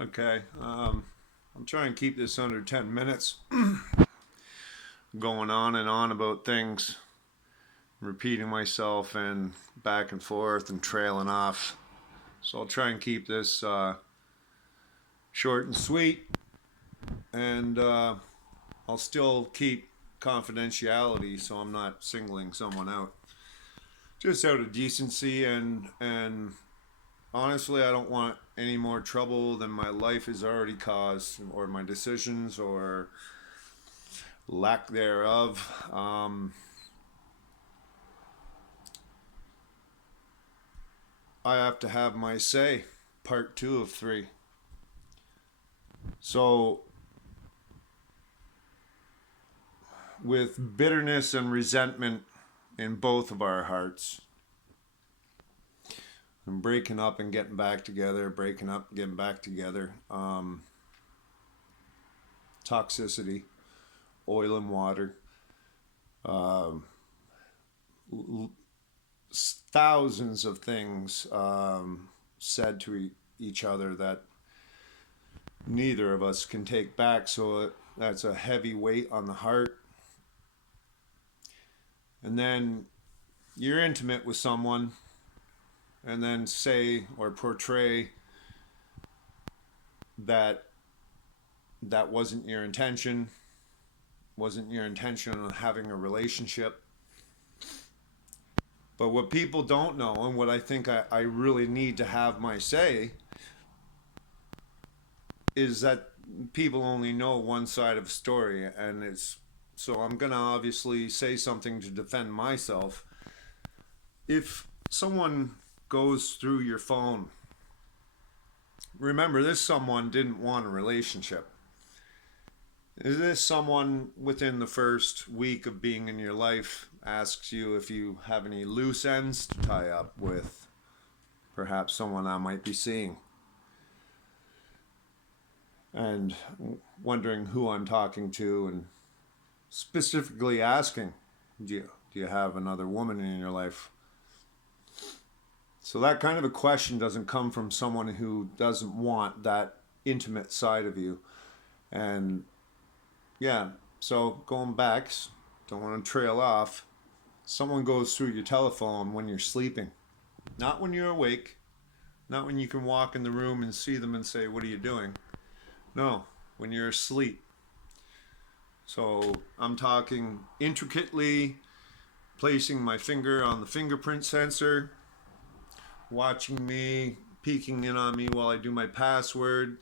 Okay. I'll try and keep this under 10 minutes, going on and on about things, repeating myself and back and forth and trailing off. So I'll try and keep this short and sweet, and I'll still keep confidentiality so I'm not singling someone out. Just out of decency and honestly, I don't want any more trouble than my life has already caused, or my decisions, or lack thereof. I have to have my say. Part two of three. So, with bitterness and resentment in both of our hearts, and breaking up and getting back together, breaking up, getting back together, toxicity, oil and water, um, thousands of things said to each other that neither of us can take back. So that's a heavy weight on the heart. And then you're intimate with someone, and then say or portray that that wasn't your intention of having a relationship. But what people don't know, and what I think I really need to have my say, is that people only know one side of a story, and it's so I'm gonna obviously say something to defend myself. If someone goes through your phone, remember this someone didn't want a relationship. Is this someone within the first week of being in your life asks you if you have any loose ends to tie up with perhaps someone I might be seeing, and wondering who I'm talking to, and specifically asking, do you have another woman in your life? So that kind of a question doesn't come from someone who doesn't want that intimate side of you. And yeah, so going back, don't want to trail off. Someone goes through your telephone when you're sleeping, not when you're awake, not when you can walk in the room and see them and say, "What are you doing?" No, when you're asleep. So I'm talking intricately placing my finger on the fingerprint sensor, watching me, peeking in on me while I do my password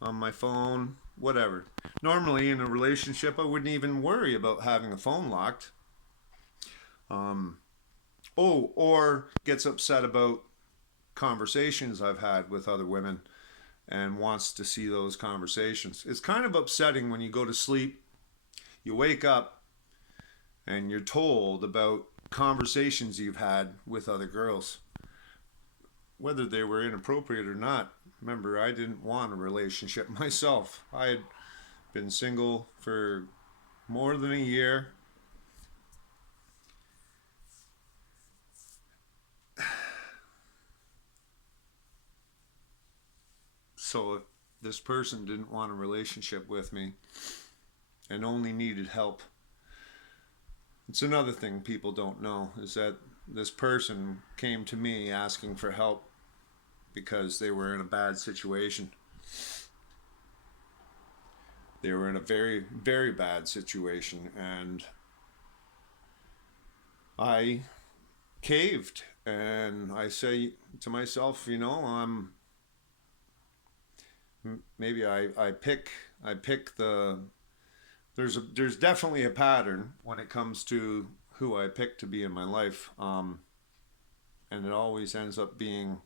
on my phone, whatever. Normally in a relationship, I wouldn't even worry about having a phone locked. Um, or gets upset about conversations I've had with other women and wants to see those conversations. It's kind of upsetting when you go to sleep, you wake up, and you're told about conversations you've had with other girls, whether they were inappropriate or not. Remember, I didn't want a relationship myself. I had been single for more than a year. So if this person didn't want a relationship with me and only needed help, it's another thing people don't know, is that this person came to me asking for help because they were in a bad situation. They were in a very, very bad situation, and I caved. And I say to myself, maybe I pick there's definitely a pattern when it comes to who I pick to be in my life, and it always ends up being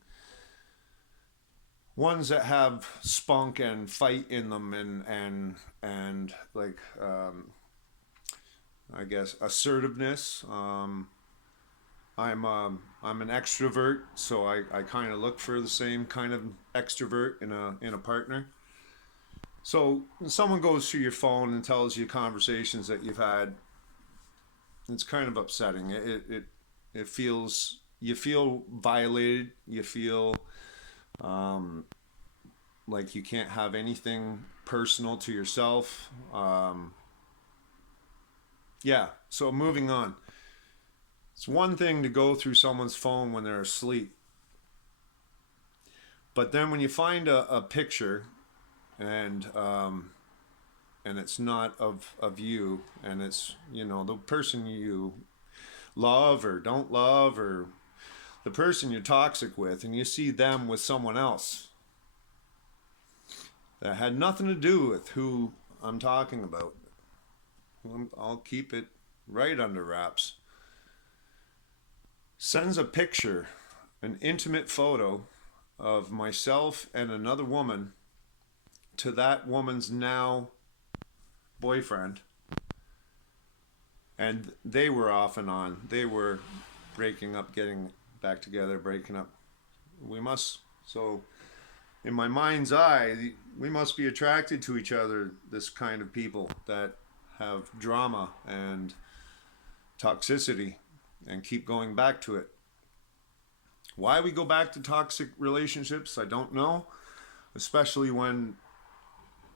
ones that have spunk and fight in them, and like, I guess, assertiveness. I'm an extrovert, so I kind of look for the same kind of extrovert in a partner. So when someone goes through your phone and tells you conversations that you've had, it's kind of upsetting. It feels, you feel violated. You feel, um, like you can't have anything personal to yourself. Yeah, so moving on. It's one thing to go through someone's phone when they're asleep, but then when you find a picture and it's not of you, and it's, you know, the person you love or don't love, or the person you're toxic with, and you see them with someone else that had nothing to do with who I'm talking about. I'll keep it right under wraps. Sends a picture, an intimate photo of myself and another woman to that woman's now boyfriend. And they were off and on. They were breaking up, getting back together, breaking up. So in my mind's eye, we must be attracted to each other, this kind of people that have drama and toxicity and keep going back to it. Why we go back to toxic relationships, I don't know, especially when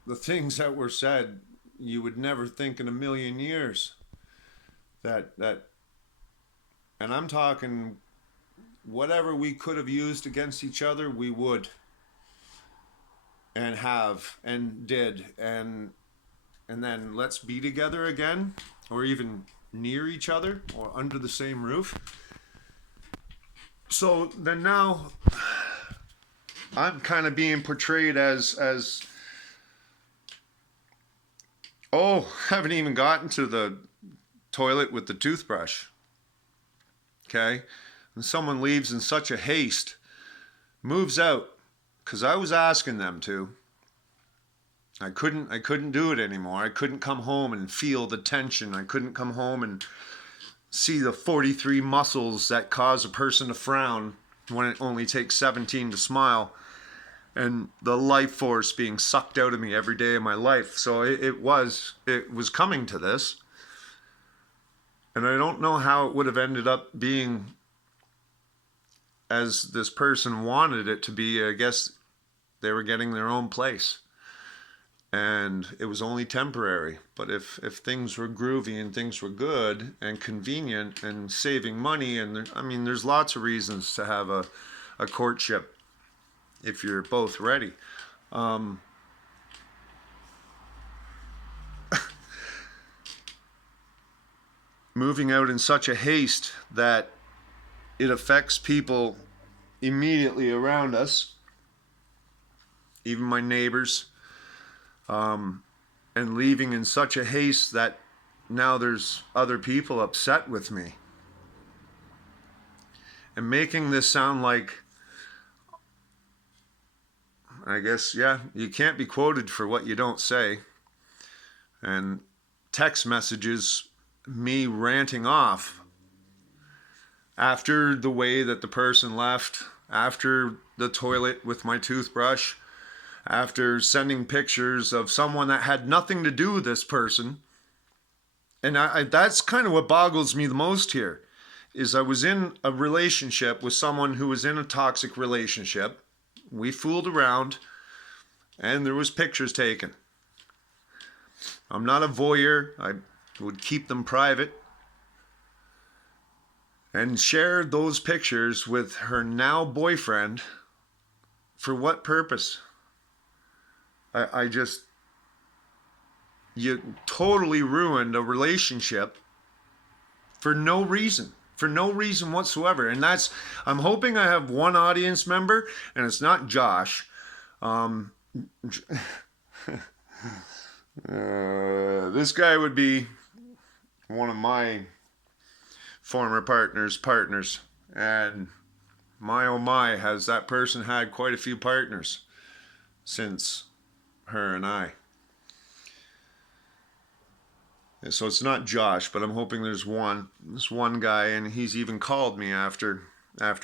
the things that were said, you would never think in a million years that and I'm talking whatever we could have used against each other, we would and have and did, and then let's be together again, or even near each other or under the same roof. So then now I'm kind of being portrayed as oh, haven't even gotten to the toilet with the toothbrush. Okay? And someone leaves in such a haste, moves out, because I was asking them to. I couldn't do it anymore. I couldn't come home and feel the tension. I couldn't come home and see the 43 muscles that cause a person to frown when it only takes 17 to smile, and the life force being sucked out of me every day of my life. So it was coming to this, and I don't know how it would have ended up being as this person wanted it to be. I guess they were getting their own place, and it was only temporary. But if things were groovy and things were good and convenient and saving money, and I mean, there's lots of reasons to have a courtship if you're both ready. Moving out in such a haste that it affects people immediately around us, even my neighbors, and leaving in such a haste that now there's other people upset with me, and making this sound like, I guess, yeah, you can't be quoted for what you don't say. And text messages, me ranting off after the way that the person left, after the toilet with my toothbrush, after sending pictures of someone that had nothing to do with this person. And that's kind of what boggles me the most here, is I was in a relationship with someone who was in a toxic relationship. We fooled around, and there was pictures taken. I'm not a voyeur. I would keep them private. And share those pictures with her now boyfriend. For what purpose? You totally ruined a relationship for no reason. For no reason whatsoever. And I'm hoping I have one audience member, and it's not Josh. This guy would be one of my former partners, and my oh my, has that person had quite a few partners since her and I. And so it's not Josh, but I'm hoping there's this one guy, and he's even called me after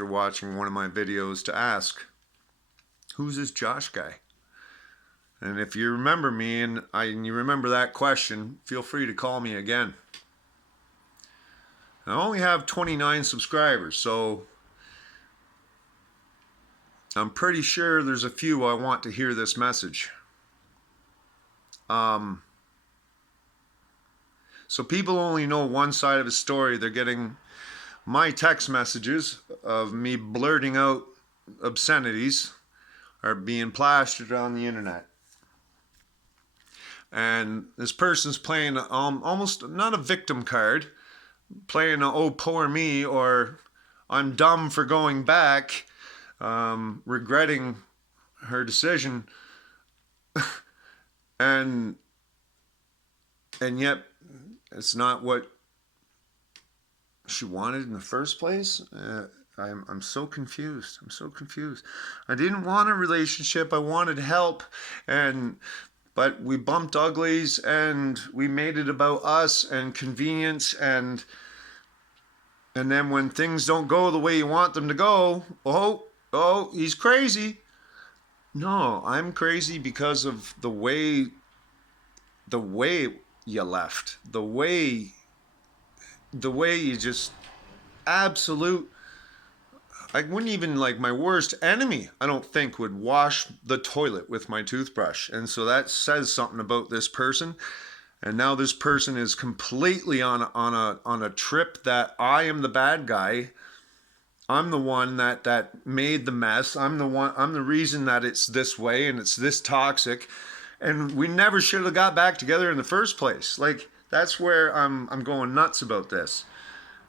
watching one of my videos to ask, who's this Josh guy? And if you remember me and you remember that question, feel free to call me again. I only have 29 subscribers, so I'm pretty sure there's a few I want to hear this message. So people only know one side of a story. They're getting my text messages of me blurting out obscenities are being plastered on the internet. And this person's playing almost not a victim card, playing a oh poor me or I'm dumb for going back, regretting her decision, and yet it's not what she wanted in the first place. I'm so confused. I'm so confused. I didn't want a relationship. I wanted help, but we bumped uglies and we made it about us and convenience, and then when things don't go the way you want them to go, oh, he's crazy. No, I'm crazy because of the way you left, the way you just absolute. I wouldn't even, like, my worst enemy, I don't think, would wash the toilet with my toothbrush. And so that says something about this person. And now this person is completely on a trip that I am the bad guy. I'm the one that made the mess. I'm the reason that it's this way and it's this toxic. And we never should have got back together in the first place. Like, that's where I'm going nuts about this.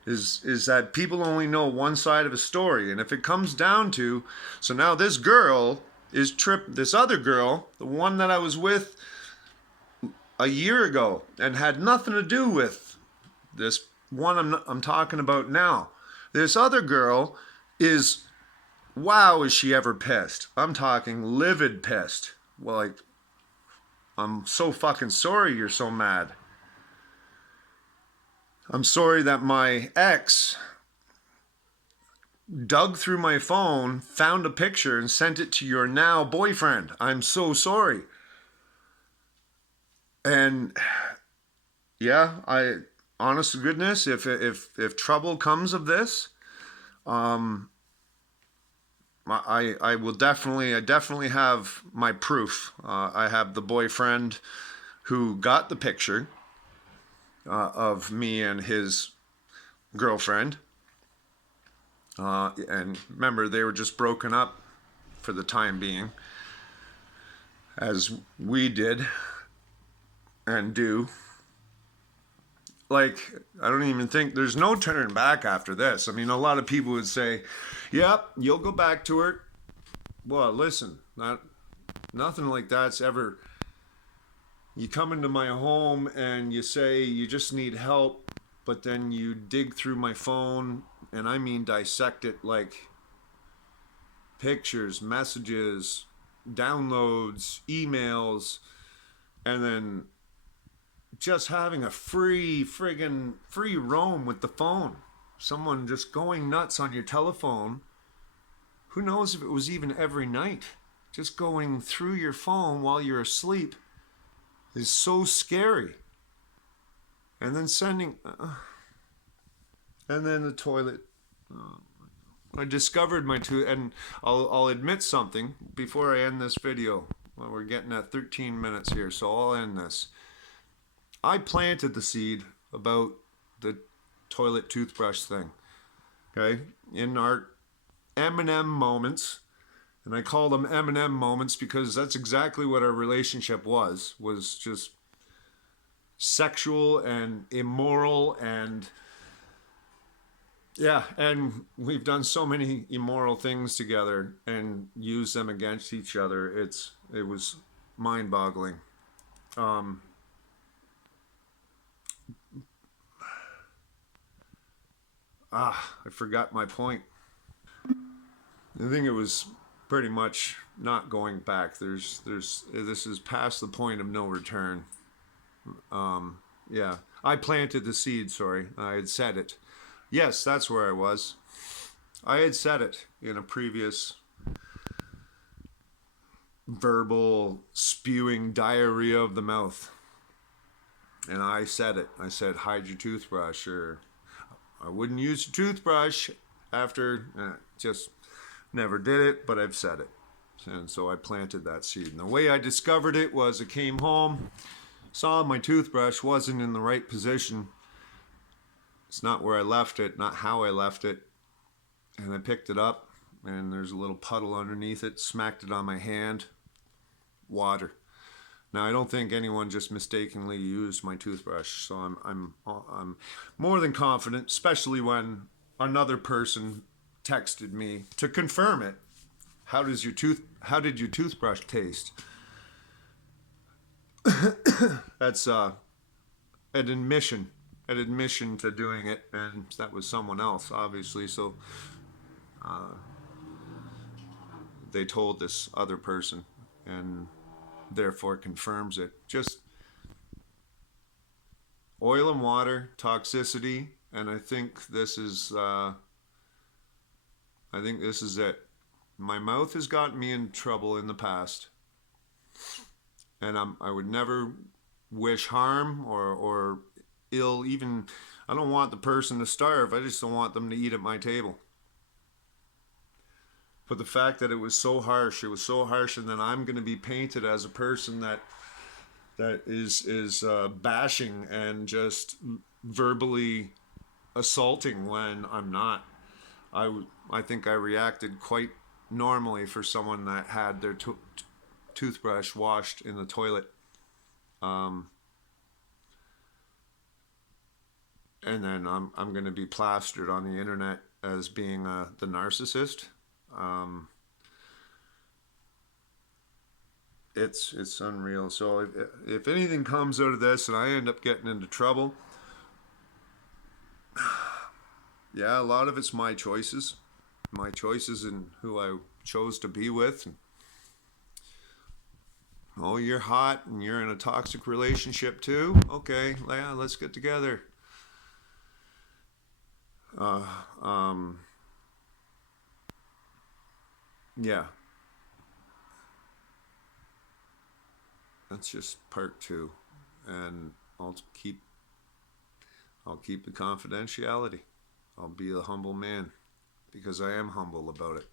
Is that people only know one side of a story. And if it comes down to, so now this girl is this other girl, the one that I was with a year ago and had nothing to do with this one I'm talking about now. This other girl is, wow, is she ever pissed? I'm talking livid pissed. Well, like, I'm so fucking sorry you're so mad. I'm sorry that my ex dug through my phone, found a picture, and sent it to your now boyfriend. I'm so sorry. And yeah, honest to goodness, if trouble comes of this, I definitely have my proof. I have the boyfriend who got the picture of me and his girlfriend. And remember, they were just broken up for the time being, as we did and do. Like, I don't even think there's no turning back after this. I mean, a lot of people would say, yep, you'll go back to her. Well, listen, nothing like that's ever. You come into my home and you say you just need help, but then you dig through my phone, and I mean dissect it, like pictures, messages, downloads, emails, and then just having a free roam with the phone. Someone just going nuts on your telephone. Who knows if it was even every night? Just going through your phone while you're asleep is so scary. And then and then the toilet. I discovered my tooth, and I'll admit something before I end this video. Well, we're getting at 13 minutes here, so I'll end this. I planted the seed about the toilet toothbrush thing, okay, in our M&M moments. And I call them M&M moments because that's exactly what our relationship was just sexual and immoral, and yeah, and we've done so many immoral things together and used them against each other. It was mind-boggling. I forgot my point. I think it was pretty much not going back. This is past the point of no return. Yeah, I planted the seed. Sorry, I had said it. Yes, that's where I was. I had said it in a previous verbal spewing diarrhea of the mouth, and I said it. I said, hide your toothbrush, or I wouldn't use your toothbrush after. Just Never did it, but I've said it. And so I planted that seed. And the way I discovered it was I came home, saw my toothbrush wasn't in the right position. It's not where I left it, not how I left it. And I picked it up, and there's a little puddle underneath it, smacked it on my hand, water. Now I don't think anyone just mistakenly used my toothbrush, so I'm more than confident, especially when another person texted me to confirm it. How did your toothbrush taste? That's an admission to doing it, and that was someone else, obviously. So they told this other person, and therefore confirms it. Just oil and water, toxicity, and I think this is it. My mouth has gotten me in trouble in the past, and I would never wish harm or ill. Even I don't want the person to starve. I just don't want them to eat at my table. But the fact that it was so harsh, and then I'm going to be painted as a person that is bashing and just verbally assaulting when I'm not. I think I reacted quite normally for someone that had their toothbrush washed in the toilet. And then I'm going to be plastered on the internet as being the narcissist. It's unreal. So if anything comes out of this and I end up getting into trouble, yeah, a lot of it's my choices and who I chose to be with. Oh, you're hot and you're in a toxic relationship too? Okay, yeah, let's get together. Uh, um, yeah, that's just part two, and I'll keep the confidentiality. I'll be a humble man because I am humble about it.